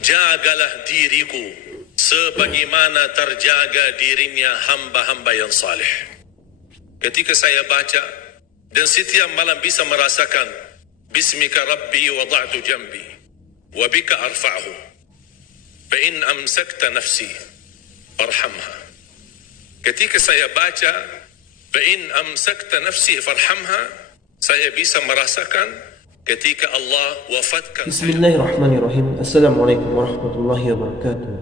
jagalah diriku sebagaimana terjaga dirinya hamba-hamba yang saleh. Ketika saya baca dan setiap malam bisa merasakan bismika rabbi wada'tu jambi wa bika arfa'hu fa in amsakta nafsi farhamha. Ketika saya baca fa in amsakta nafsi farhamha, saya bisa merasakan ketika Allah wafatkan. Bismillahirrahmanirrahim. Assalamualaikum warahmatullahi wabarakatuh.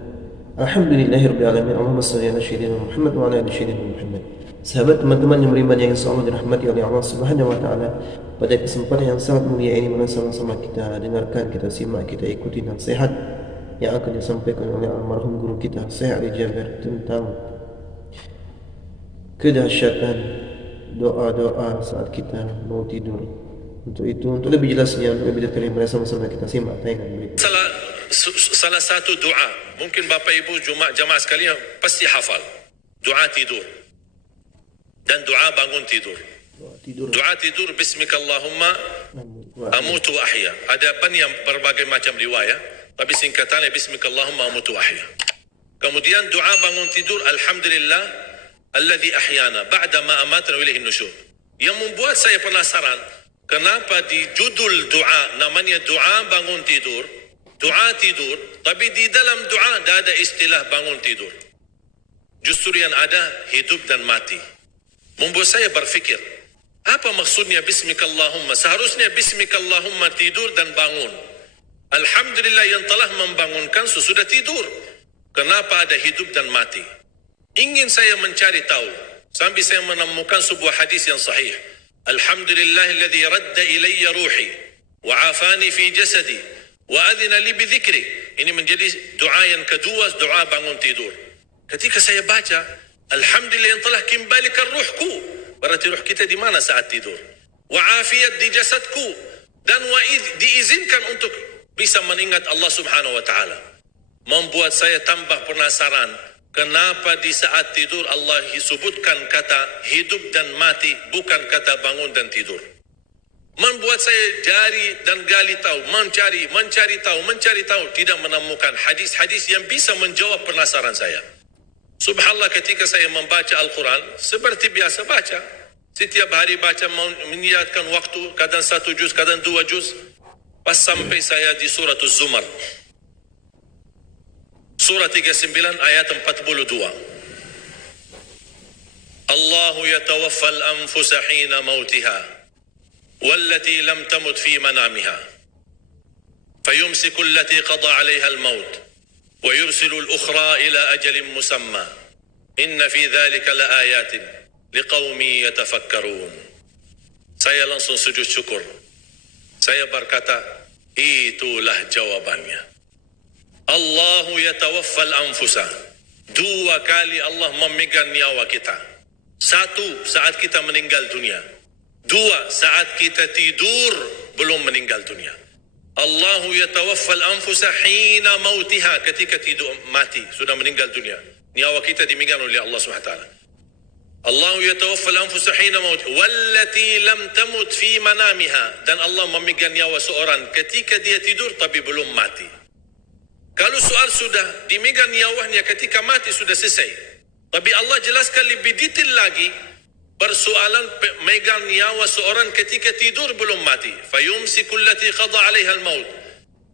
Alhamdulillahirrahmanirrahim. Allahumma salli ala Sayyidina Muhammad wa ala ali Sayyidina Muhammad. Sahabat, teman-teman yang beriman yang insyaallah dirahmati oleh Allah Subhanahu wa taala, pada kesempatan yang sangat mulia ini mana sama-sama kita dengarkan, kita simak, kita ikuti nasihat yang akan disampaikan oleh almarhum guru kita Syekh Ali Jabir tentang kedahsyatan doa-doa saat kita mau tidur. Untuk itu, untuk lebih jelasnya, untuk lebih detailnya, mari sama-sama kita simak tayangan berikut. Salah satu doa, mungkin Bapak Ibu jamaah sekalian pasti hafal. Doa tidur dan doa bangun tidur. Doa tidur bismikallahumma amutu wa ahya. Ada banyak berbagai macam riwayat, tapi singkatannya bismikallahumma amutu wa ahya. Kemudian doa bangun tidur, alhamdulillah alladzi ahyana ba'da ma amatana wa ilaihin nusyur. Yang membuat saya penasaran, kenapa di judul doa namanya doa bangun tidur, doa tidur, tapi di dalam doa tidak ada istilah bangun tidur. Justru yang ada hidup dan mati. Membuat saya berfikir, apa maksudnya bismikallahumma? Seharusnya bismikallahumma tidur dan bangun. Alhamdulillah yang telah membangunkan sesudah tidur. Kenapa ada hidup dan mati? Ingin saya mencari tahu, sampai saya menemukan sebuah hadis yang sahih. Alhamdulillahilladzi radda ilayya ruhi wa afani fi jasadi wa adhina li bidzikri. Ini menjadi doa yang kedua, doa bangun tidur. Ketika saya baca, alhamdulillah yang telah kembalikan ruhku, berarti ruh kita di mana saat tidur? Wa afiyat di jasadku, dan diizinkan untuk bisa mengingat Allah Subhanahu wa taala. Membuat saya tambah penasaran, kenapa di saat tidur Allah sebutkan kata hidup dan mati, bukan kata bangun dan tidur. Membuat saya jari dan gali tahu, mencari tahu, tidak menemukan hadis-hadis yang bisa menjawab penasaran saya. Subhanallah, ketika saya membaca Al-Quran, seperti biasa baca. Setiap hari baca, meniatkan waktu, kadang 1 juz, kadang 2 juz. Pas sampai saya di surat Az-Zumar. Surah 39 ayat 42. Allahu yatawaffal anfusa hina mautiha wallati lam tamut fi manamiha fayumsiku allati qada 'alayha al-maut wa yursilu al-ukhra ila ajalin musamma inna fi dhalika laayatin liqaumin yatafakkarun. Saya langsung sujud syukur. Saya berkata, itulah jawabannya. Allahu yatawaffal anfusa. 2 kali Allah memegang nyawa kita. 1 saat kita meninggal dunia. 2 saat kita tidur belum meninggal dunia. Allahu yatawaffal anfusa hina mautiha, ketika tidur mati, sudah meninggal dunia. Nyawa kita dimegang oleh Allah SWT. Allahu yatawaffal anfusa hina mautiha wallati lam tamut fi manamiha, dan Allah memegang nyawa seorang ketika dia tidur tapi belum mati. Kalau soal sudah dimegang nyawanya ketika mati sudah selesai. Tapi Allah jelaskan lebih detail lagi, persoalan megang nyawa seorang ketika tidur belum mati. Fayumsiku allati qada 'alaiha al-maut.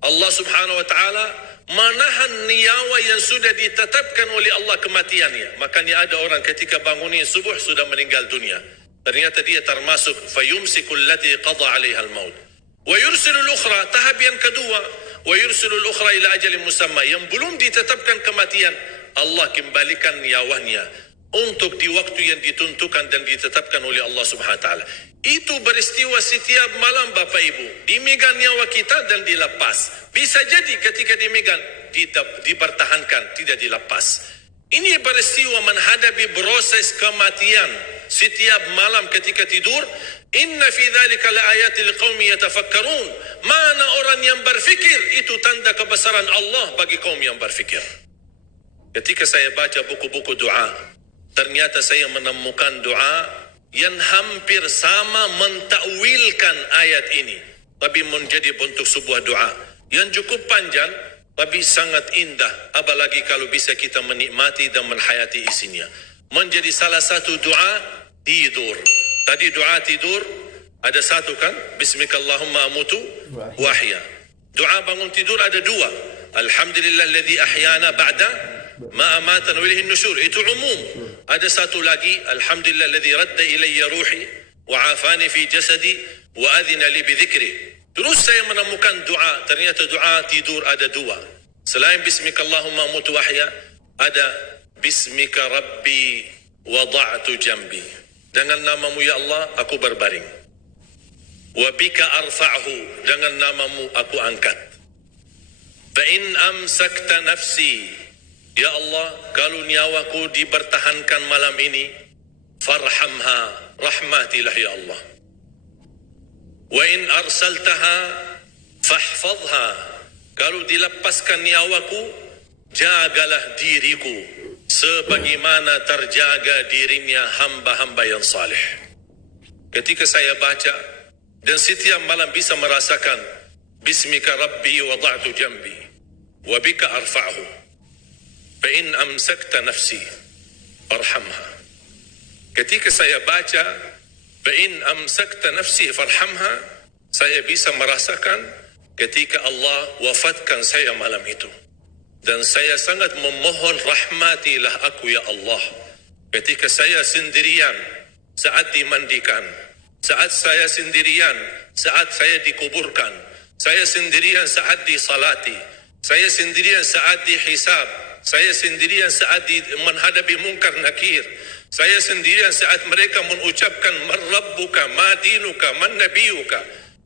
Allah Subhanahu wa taala menahan nyawa yang sudah ditetapkan oleh Allah kematiannya. Makanya ada orang ketika bangunnya subuh sudah meninggal dunia. Ternyata dia termasuk fayumsiku allati qada 'alaiha al-maut. Wa yursilu al-ukhra, tahap yang kedua, wa yursilu al-ukhra ila ajalin musamma, yang belum ditetapkan kematian, Allah kembalikan nyawanya untuk di waktu yang ditentukan dan ditetapkan oleh Allah Subhanahu wa taala. Itu beristiwa setiap malam Bapak Ibu. Dimegang nyawa kita dan dilepas. Bisa jadi ketika dimegang dipertahankan, tidak dilepas. Ini beristiwa menghadapi proses kematian setiap malam ketika tidur. Inna fi dzalika laayatil liqaumin yatafakkarun. Mana orang yang berfikir, itu tanda kebesaran Allah bagi kaum yang berfikir. Ketika saya baca buku-buku doa, ternyata saya menemukan doa yang hampir sama mentakwilkan ayat ini, tapi menjadi bentuk sebuah doa. yang cukup panjang tapi sangat indah, apalagi kalau bisa kita menikmati dan menhayati isinya. Menjadi salah satu doa tidur. Tadi doa tidur ada satu kan, bismikallahumma amutu wa ahya. Doa bangun tidur ada dua, alhamdulillahilladzi ahyana ba'da ma amatana wa ilaihi nusyur, itu umum. Ada satu lagi, alhamdulillahilladzi radda ilayya ruhi wa afani fi jasadi wa adhina li bidzikri. Terus saya menemukan doa, ternyata doa tidur ada dua. Selain bismikallahumma amutu wa ahya, ada bismika rabbi wada'tu jambi. Dengan namamu ya Allah aku berbaring. Wa bika arfa'hu, dengan namamu aku angkat. Fa in amsakta nafsi, ya Allah, kalau nyawaku dipertahankan malam ini, farhamha, rahmatilah ya Allah. Wa in arsaltaha fahfadha, kalau dilepaskan nyawaku, jagalah diriku sebagaimana terjaga dirinya hamba-hamba yang salih. Ketika saya baca dan setiap malam bisa merasakan bismika rabbi wada'tu jambi wa bika arfa'hu fa in amsakta nafsi farhamha. Ketika saya baca fa in amsakta nafsi farhamha, saya bisa merasakan ketika Allah wafatkan saya malam itu. Dan saya sangat memohon, rahmatilah aku ya Allah. Ketika saya sendirian saat dimandikan, saat saya sendirian saat saya dikuburkan, saya sendirian saat disalati, saya sendirian saat dihisab, saya sendirian saat menghadapi munkar nakir, saya sendirian saat mereka mengucapkan man rabbuka, ma dinuka, man nabiyuka.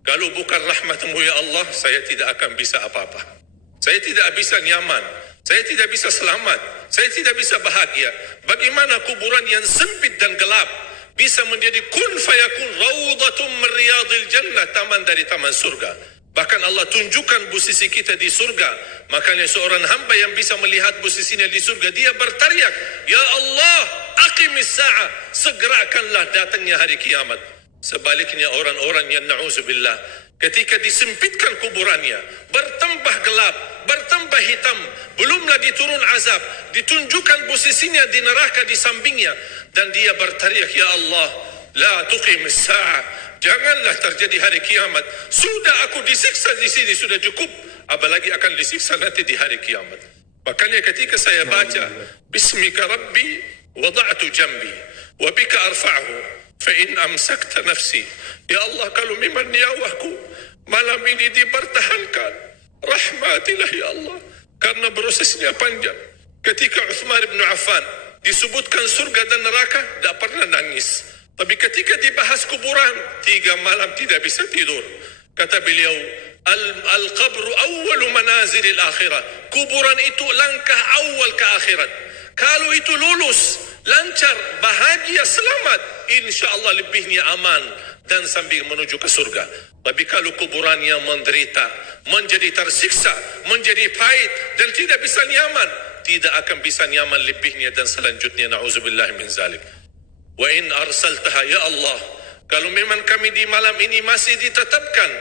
Kalau bukan rahmatmu ya Allah, saya tidak akan bisa apa-apa. Saya tidak bisa nyaman, saya tidak bisa selamat, saya tidak bisa bahagia. Bagaimana kuburan yang sempit dan gelap bisa menjadi kun fayakun raudhatun min riyadil jannah, taman dari taman surga. Bahkan Allah tunjukkan posisi kita di surga. Makanya seorang hamba yang bisa melihat posisinya di surga, dia berteriak, ya Allah, aqimis sa'ah, segerakanlah datangnya hari kiamat. Sebaliknya orang-orang yang na'udzubillah, ketika disempitkan kuburannya, bertambah gelap, bertambah hitam, belum lagi turun azab, ditunjukkan posisinya di neraka di sampingnya, dan dia berteriak, ya Allah, la tuqimis sa'ah, janganlah terjadi hari kiamat. Sudah aku disiksa di sini, sudah cukup, apalagi akan disiksa nanti di hari kiamat. Makanya ketika saya baca bismika rabbi wada'tu jambi wa bika arfa'hu fa in amsakta nafsi, ya Allah, kalau memang nyawaku malam ini dipertahankan, rahmatilah ya Allah, karena prosesnya panjang. Ketika Uthman bin Affan disebutkan surga dan neraka, tidak pernah nangis. Tapi ketika dibahas kuburan, 3 malam tidak bisa tidur. Kata beliau, al-qabru awwalu manazilil akhirah. Kuburan itu langkah awal ke akhirat. Kalau itu lulus, lancar, bahagia, selamat, insyaAllah lebihnya aman dan sambil menuju ke surga. Tapi kalau kuburannya menderita, menjadi tersiksa, menjadi pahit dan tidak bisa nyaman, tidak akan bisa nyaman lebihnya dan selanjutnya, na'udzubillah min zalik. Wa in arsaltaha, ya Allah, kalau memang kami di malam ini masih ditetapkan,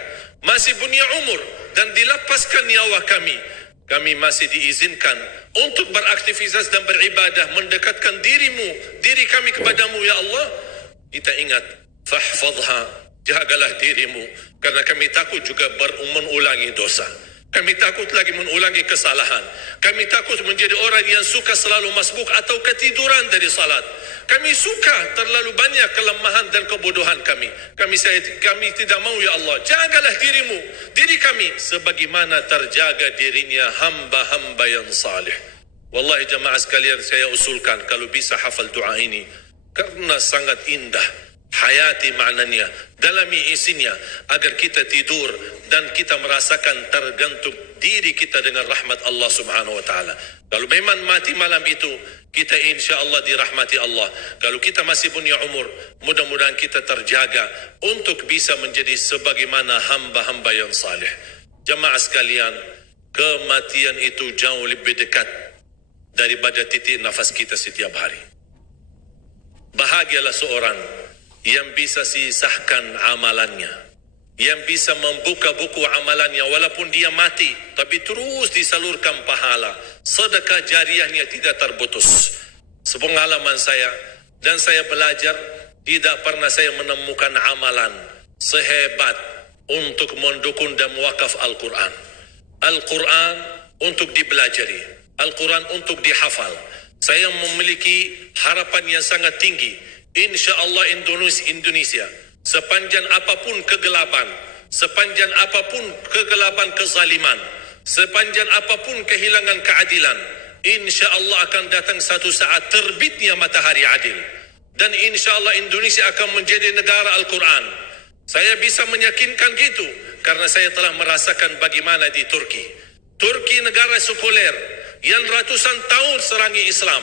masih punya umur dan dilepaskan nyawa kami, kami masih diizinkan untuk beraktivitas dan beribadah, mendekatkan diri kami kepadamu ya Allah. Kita ingat, fahfadha, jagalah dirimu, karena kami takut juga mengulangi dosa. Kami takut lagi mengulangi kesalahan. Kami takut menjadi orang yang suka selalu masbuk atau ketiduran dari salat. Kami suka terlalu banyak kelemahan dan kebodohan kami. Kami tidak mau ya Allah. Jagalah diri kami sebagaimana terjaga dirinya hamba-hamba yang salih. Wallahi jamaah sekalian, saya usulkan kalau bisa hafal doa ini, karena sangat indah. Hayati maknanya, dalami isinya, agar kita tidur dan kita merasakan tergantung diri kita dengan rahmat Allah subhanahu wa ta'ala. Kalau memang mati malam itu, kita insya Allah dirahmati Allah. Kalau kita masih punya umur, mudah-mudahan kita terjaga untuk bisa menjadi sebagaimana hamba-hamba yang saleh. Jamaah sekalian, kematian itu jauh lebih dekat daripada titik nafas kita setiap hari. Bahagialah seorang yang bisa sisahkan amalannya, yang bisa membuka buku amalannya walaupun dia mati, tapi terus disalurkan pahala. Sedekah jariahnya tidak terputus. Sepengalaman saya, dan saya belajar, tidak pernah saya menemukan amalan sehebat untuk mendukung dan mewakaf Al-Quran. Al-Quran untuk dibelajari, Al-Quran untuk dihafal. Saya memiliki harapan yang sangat tinggi. Insya Allah Indonesia, sepanjang apapun kegelapan, sepanjang apapun kegelapan kezaliman, sepanjang apapun kehilangan keadilan, insya Allah akan datang satu saat terbitnya matahari adil. Dan insya Allah Indonesia akan menjadi negara Al-Quran. Saya bisa meyakinkan gitu karena saya telah merasakan bagaimana di Turki. Turki negara sekuler yang ratusan tahun serangi Islam,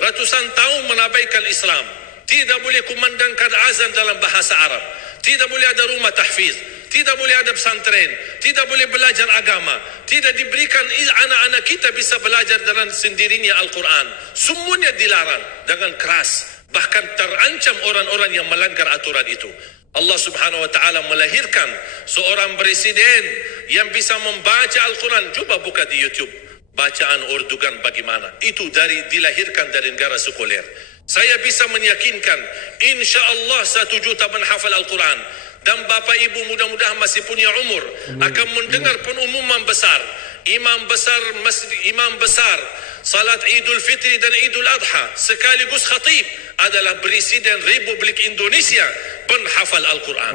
ratusan tahun menabaikan Islam. Tidak boleh kumandangkan azan dalam bahasa Arab, tidak boleh ada rumah tahfiz, tidak boleh ada pesantren, tidak boleh belajar agama, tidak diberikan anak-anak kita bisa belajar dengan sendirinya Al-Quran. Semuanya dilarang dengan keras, bahkan terancam orang-orang yang melanggar aturan itu. Allah Subhanahu wa taala melahirkan seorang presiden yang bisa membaca Al-Quran. Coba buka di YouTube bacaan Erdogan bagaimana. Itu dilahirkan dari negara sekuler. Saya bisa meyakinkan insya Allah 1 juta menghafal Al-Quran. Dan Bapak Ibu mudah-mudahan masih punya umur akan mendengar pengumuman besar. Imam besar salat Idul Fitri dan Idul Adha sekaligus khatib adalah Presiden Republik Indonesia penghafal Al-Quran.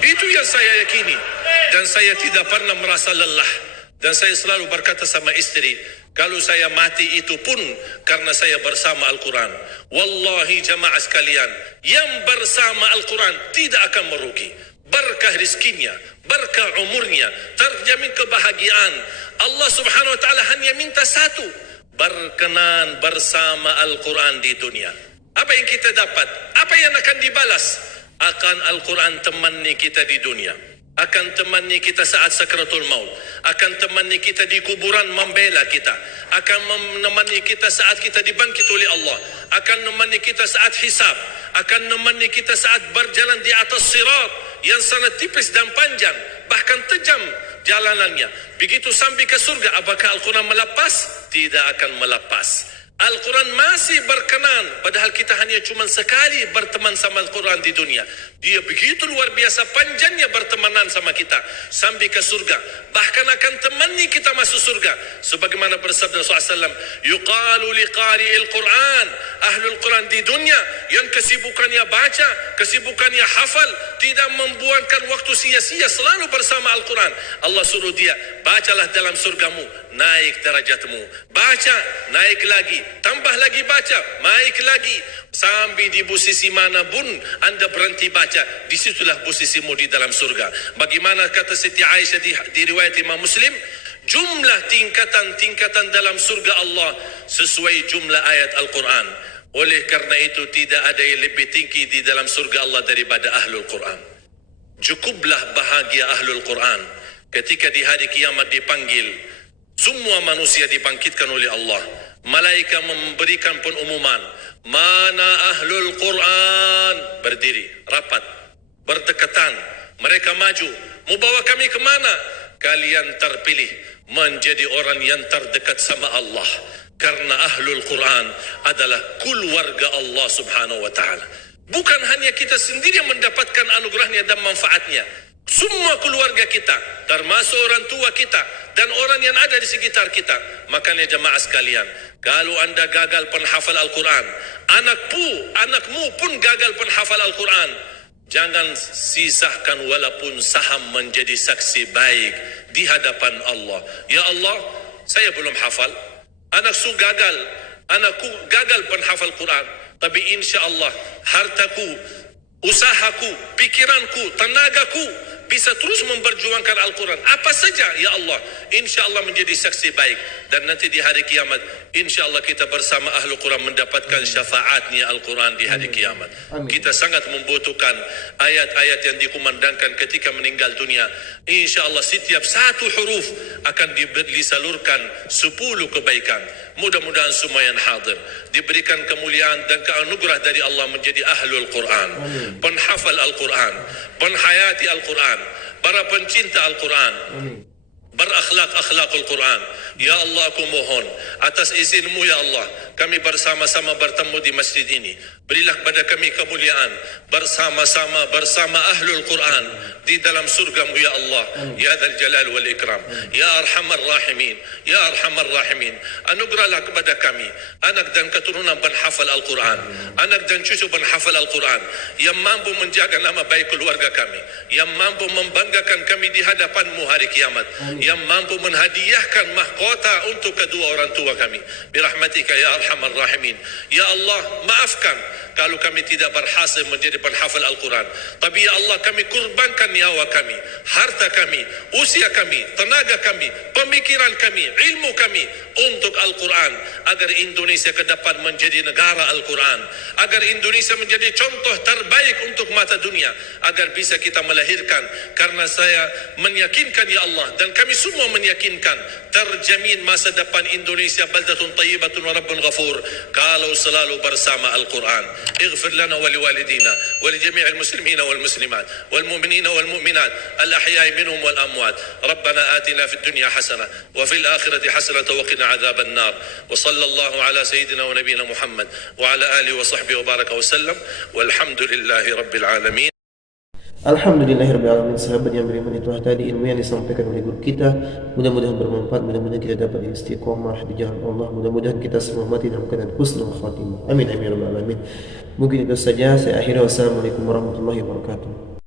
Itu yang saya yakini. Dan saya tidak pernah merasa lelah. Dan saya selalu berkata sama istri, kalau saya mati itu pun karena saya bersama Al-Quran. Wallahi jamaah sekalian, yang bersama Al-Quran tidak akan merugi. Berkah rizkinya, berkah umurnya, terjamin kebahagiaan. Allah Subhanahu wa taala hanya minta satu, berkenan bersama Al-Quran di dunia. Apa yang kita dapat? Apa yang akan dibalas? Akan Al-Quran temani kita di dunia, akan temani kita saat sakratul maut, akan temani kita di kuburan membela kita, akan menemani kita saat kita dibangkit oleh Allah, akan menemani kita saat hisab, akan menemani kita saat berjalan di atas sirat yang sangat tipis dan panjang, bahkan tajam jalanannya. Begitu sampai ke surga, apakah Al-Quran melepas? Tidak akan melepas. Al-Quran masih berkenan, padahal kita hanya cuma sekali berteman sama Al-Quran di dunia. Dia begitu luar biasa panjangnya bertemanan sama kita sampai ke surga. Bahkan akan temani kita masuk surga. Sebagaimana bersabda SAW, yuqalu liqari'il Quran, ahlul Quran di dunia yang kesibukannya baca, kesibukannya hafal, tidak membuangkan waktu sia-sia, selalu bersama Al-Quran. Allah suruh dia, bacalah dalam surgamu, naik derajatmu. Baca, naik lagi. Tambah lagi baca, naik lagi. Sampai di posisi mana pun anda berhenti baca, disitulah posisimu di dalam surga. Bagaimana kata Siti Aisyah di riwayat Imam Muslim, jumlah tingkatan-tingkatan dalam surga Allah sesuai jumlah ayat Al-Quran. Oleh karena itu tidak ada yang lebih tinggi di dalam surga Allah daripada Ahlul Quran. Cukuplah bahagia Ahlul Quran ketika di hari kiamat dipanggil. Semua manusia dibangkitkan oleh Allah. Malaikat memberikan pengumuman, mana Ahlul Quran? Berdiri, rapat, berdekatan. Mereka maju, mau bawa kami ke mana? Kalian terpilih menjadi orang yang terdekat sama Allah. Karena Ahlul Quran adalah keluarga Allah Subhanahu wa ta'ala. Bukan hanya kita sendiri yang mendapatkan anugerahnya dan manfaatnya. Semua keluarga kita, termasuk orang tua kita dan orang yang ada di sekitar kita. Makanya jemaah sekalian, kalau anda gagal penghafal Al-Quran, anakmu pun gagal penghafal Al-Quran, jangan sisahkan walaupun saham menjadi saksi baik di hadapan Allah. Ya Allah, saya belum hafal, anakku gagal penghafal Quran, tapi insya Allah hartaku, usahaku, pikiranku, tenagaku bisa terus memperjuangkan Al-Quran. Apa saja, ya Allah, insya Allah menjadi saksi baik. Dan nanti di hari kiamat, insya Allah kita bersama Ahlul Quran mendapatkan syafaatnya Al-Quran di hari kiamat. Kita sangat membutuhkan ayat-ayat yang dikumandangkan ketika meninggal dunia. Insya Allah setiap satu huruf akan disalurkan 10 kebaikan. Mudah-mudahan semua yang hadir diberikan kemuliaan dan keanugerah dari Allah menjadi Ahlul Quran, penghafal Al-Quran, penghayati Al-Quran. para pencinta Al-Quran, Amin. berakhlak-akhlakul Quran. Ya Allah, aku mohon atas izinmu ya Allah, kami bersama-sama bertemu di masjid ini. Berilah kepada kami kemuliaan bersama-sama bersama ahlul Quran di dalam surgamu ya Allah. Ya Dzal Jalal wal Ikram, ya Arhamar Rahimin, ya Arhamar Rahimin. Anugerahlah kepada kami anak dan keturunan penghafal Al-Quran, anak dan cucu penghafal Al-Quran yang mampu menjaga nama baik keluarga kami, yang mampu membanggakan kami di hadapanmu hari kiamat, yang mampu menhadiahkan mahkota untuk kedua orang tua kami. Birahmatika ya Arhamar Rahimin. Ya Allah, maafkan kalau kami tidak berhasil menjadi penghafal Al-Quran. Tapi ya Allah, kami kurbankan nyawa kami, harta kami, usia kami, tenaga kami, pemikiran kami, ilmu kami untuk Al-Quran, agar Indonesia ke depan menjadi negara Al-Quran, agar Indonesia menjadi contoh terbaik untuk mata dunia, agar bisa kita melahirkan. Karena saya meyakinkan ya Allah, dan kami semua meyakinkan, terjamin masa depan Indonesia baldatun tayyibatun wa rabbun ghafur kalau selalu bersama Al-Quran. اغفر لنا ولوالدينا ولجميع المسلمين والمسلمات والمؤمنين والمؤمنات الأحياء منهم والأموات. ربنا آتنا في الدنيا حسنة وفي الآخرة حسنة وقنا عذاب النار. وصلى الله على سيدنا ونبينا محمد وعلى آله وصحبه وبارك وسلم والحمد لله رب العالمين. Alhamdulillahirrahmanirrahim. Sahabat yang beriman, itu tadi ilmu yang disampaikan oleh guru kita. Mudah-mudahan bermanfaat, mudah-mudahan kita dapat istiqomah di jalan Allah, mudah-mudahan kita semua mati dalam keadaan husnul khatimah. Amin amin ya rabbal alamin. Mungkin itu saja saya akhiri. Wassalamualaikum warahmatullahi wabarakatuh.